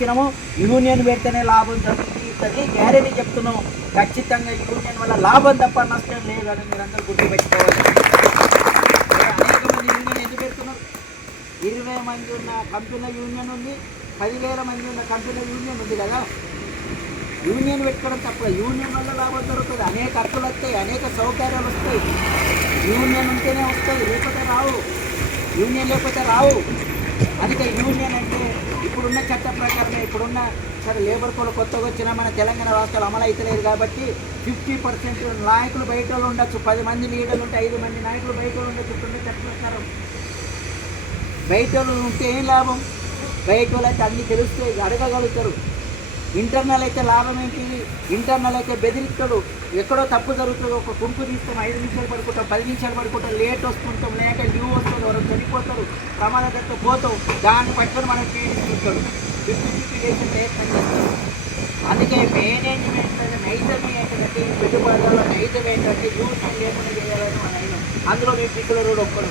ఇచ్చినాము, యూనియన్ పెడితేనే లాభం జరుగుతుంది గ్యారెంటీ చెప్తున్నాం. ఖచ్చితంగా యూనియన్ వల్ల లాభం తప్ప నష్టం లేదని మీరందరూ గుర్తుపెట్టుకోవాలి. అనేక మంది యూనియన్ ఎందుకు పెడుతున్నారు? 20 మంది ఉన్న కంపెనీల యూనియన్ ఉంది, 10,000 మంది ఉన్న కంపెనీల యూనియన్ ఉంది కదా. యూనియన్ పెట్టుకోవడం తప్ప, యూనియన్ వల్ల లాభం దొరుకుతుంది, అనేక హక్కులు వస్తాయి, అనేక సౌకర్యాలు వస్తాయి. యూనియన్ ఉంటేనే వస్తాయి, లేకపోతే రావు. యూనియన్ లేకపోతే రావు. అందుకే యూనియన్ అంటే ఇప్పుడున్న చట్ట ప్రకారమే, ఇప్పుడున్న సరే లేబర్ కోడ్ కొత్తగా వచ్చినా మన తెలంగాణ రాష్ట్రాలు అమలు అవుతలేదు కాబట్టి 50% నాయకులు బయట వాళ్ళు ఉండొచ్చు. 10 మంది లీడర్లు ఉంటే 5 మంది నాయకులు బయట వాళ్ళు ఉండొచ్చు. ఇప్పుడున్న చట్ట ప్రకారం బయట వాళ్ళు ఉంటే ఏం లాభం? బయట వాళ్ళు అయితే అన్నీ తెలుస్తాయి, అడగగలుగుతారు. ఇంటర్నల్ అయితే లాభం ఏంటి? ఇంటర్నల్ అయితే బెదిరిస్తాడు. ఎక్కడో తప్పు జరుగుతుంది, ఒక గుంపు తీస్తాం, 5 నిమిషాలు పడుకుంటాం, 10 నిమిషాలు పడుకుంటాం, లేట్ వస్తుంటాం, లేక లీవ్ వస్తుంది, ఎవరు చనిపోతారు, ప్రమాదకరంతో పోతాం, దాన్ని పట్టుకొని మనం పీడిస్తుంటాడు. 50-50 చేసే ప్రయత్నం చేస్తాడు. అందుకే మేనేజ్మెంట్ నైజం ఏంటంటే, పెట్టుబడులలో నైజం ఏంటంటే యూనియన్ లేకుండా చేయాలని మన అయినా. అందులో మీ పిక్కుల రోడ్ ఒక్కడు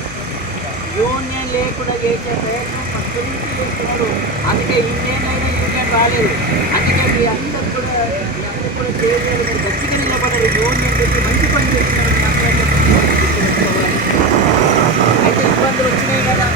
యూనియన్ లేకుండా చేసే ప్రయత్నం ఫస్ట్ నుంచి చేస్తున్నారు. అందుకే యూనియన్ రాలేదు. అందుకే మీ అందరూ కూడా చేయలేదు, మీరు గట్టిగా నిలబడరు. యూనియన్ పెట్టి మంచి పని చేస్తున్నారు. మీ అందరూ అయితే ఇబ్బందులు వచ్చినాయి కదా.